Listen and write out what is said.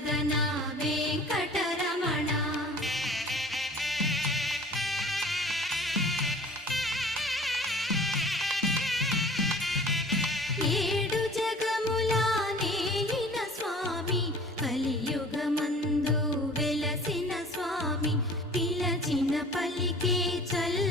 వదన వెంకటరమణ ఏడు జగములా నేలిన స్వామి కలియుగమందు వెలసిన స్వామి పిలచిన పలికే చల్ల